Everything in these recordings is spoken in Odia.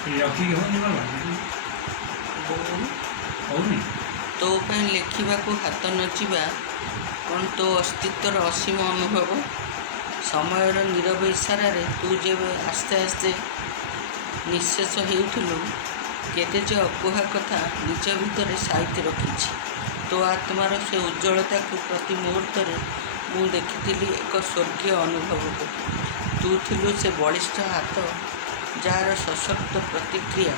ରଖିକି ହେଉନି ବାବା ହେଉନି। ତୋ ପାଇଁ ଲେଖିବାକୁ ହାତ ନଯିବା କ'ଣ ତୋ ଅସ୍ତିତ୍ୱର ଅସୀମ ଅନୁଭବ? ସମୟର ନୀରବ ଇସାରାରେ ତୁ ଯେବେ ଆସ୍ତେ ଆସ୍ତେ ନିଃଶେଷ ହେଉଥିଲୁ, କେତେ ଯେ ଅକୁହା କଥା ନିଜ ଭିତରେ ସାଇତି ରଖିଛି। ତୋ ଆତ୍ମାର ସେ ଉଜ୍ଜ୍ୱଳତାକୁ ପ୍ରତି ମୁହୂର୍ତ୍ତରେ ମୁଁ ଦେଖିଥିଲି ଏକ ସ୍ୱର୍ଗୀୟ ଅନୁଭବକୁ। ତୁ ଥିଲୁ ସେ ବଳିଷ୍ଠ ହାତ ଯାହାର ସଶକ୍ତ ପ୍ରତିକ୍ରିୟା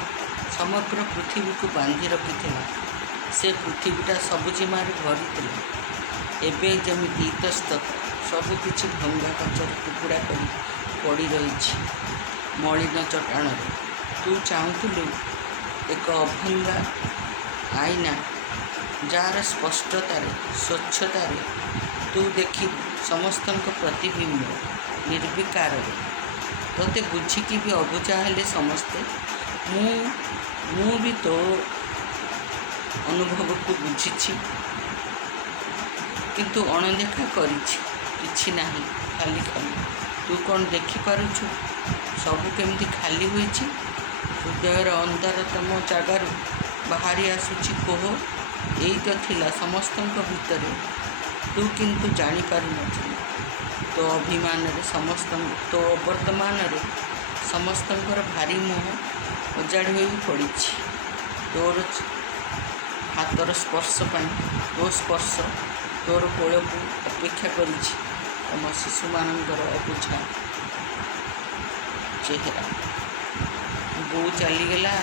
ସମଗ୍ର ପୃଥିବୀକୁ ବାନ୍ଧି ରଖିଥିଲା। ସେ ପୃଥିବୀଟା ସବୁଜିମାରେ ଭରିଥିଲା। ଏବେ ଯେମିତି ଇତସ୍ତତ ସବୁ କିଛି ଭଙ୍ଗା କାଚର ଟୁକୁଡ଼ା କରି ପଡ଼ି ରହିଛି ମଳିନ ଚଟାଣରେ। ତୁ ଚାହୁଁଥିଲୁ ଏକ ଅଭଙ୍ଗା ଆଇନା ଯାହାର ସ୍ପଷ୍ଟତାରେ, ସ୍ୱଚ୍ଛତାରେ ତୁ ଦେଖିବୁ ସମସ୍ତଙ୍କ ପ୍ରତିବିମ୍ବ ନିର୍ବିକାରରେ। ତୋତେ ବୁଝିକି ବି ଅବୁଝା ହେଲେ ସମସ୍ତେ। ମୁଁ ବି ତୋ ଅନୁଭବକୁ ବୁଝିଛି, କିନ୍ତୁ ଅଣଦେଖା କରିଛି। କିଛି ନାହିଁ, ଖାଲି ଖାଲି। ତୁ କ'ଣ ଦେଖିପାରୁଛୁ ସବୁ କେମିତି ଖାଲି ହୋଇଛି? ହୃଦୟର ଅନ୍ଧାରତମ ଜାଗାରୁ ବାହାରି ଆସୁଛି କୋହ। ଏଇ ତ ଥିଲା ସମସ୍ତଙ୍କ ଭିତରେ, ତୁ କିନ୍ତୁ ଜାଣିପାରୁନଥିଲୁ। ତୋ ଅବର୍ତ୍ତମାନରେ ସମସ୍ତଙ୍କର ଭାରି ମୁହଁ ଅଜାଡ଼ି ହୋଇ ପଡ଼ିଛି ତୋର ହାତର ସ୍ପର୍ଶ ପାଇଁ। ତୋ ସ୍ପର୍ଶ, ତୋର କୋଳକୁ ଅପେକ୍ଷା କରିଛି ତମ ଶିଶୁମାନଙ୍କର ଅବୁଝା ଚେହେରା। ବୋଉ ଚାଲିଗଲା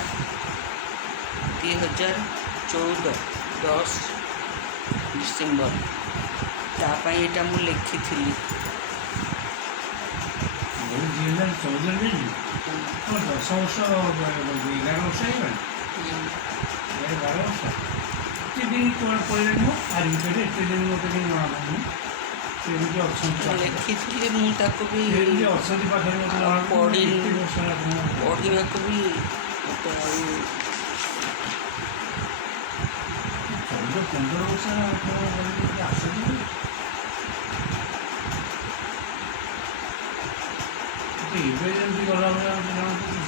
2014 10 ଡିସେମ୍ବର। ତା ପାଇଁ ଏଇଟା ମୁଁ ଲେଖିଥିଲି। ବହୁତ 2014 10 ବର୍ଷ 11 ବର୍ଷ ହେଇଗଲାଣି। 12 ବର୍ଷ ଏତେ ଦିନ କୁଆଡ଼େ ପଳେଇଲେଣି ମୋ ଆରି ଭିତରେ ଏତେ ଦିନ ମୋତେ ବି ଜଣାପଡ଼ୁନି। ସେମିତି ଅଛନ୍ତି ଲେଖିଥିଲି ମୁଁ, ତାକୁ ବି ସେମିତି ଅଛନ୍ତି ପାଖରେ ମୋତେ ଜଣାପଡ଼ୁନି। ଏତେ ବର୍ଷ ପଢ଼ିବାକୁ ବି ମୋତେ ଆଉ 14-15 ବର୍ଷ ଆସୁଛନ୍ତି। ଏବେ ଯେମିତି ଗଲା ଭଳିଆ ମୋତେ ଜଣାପଡ଼ୁଛି।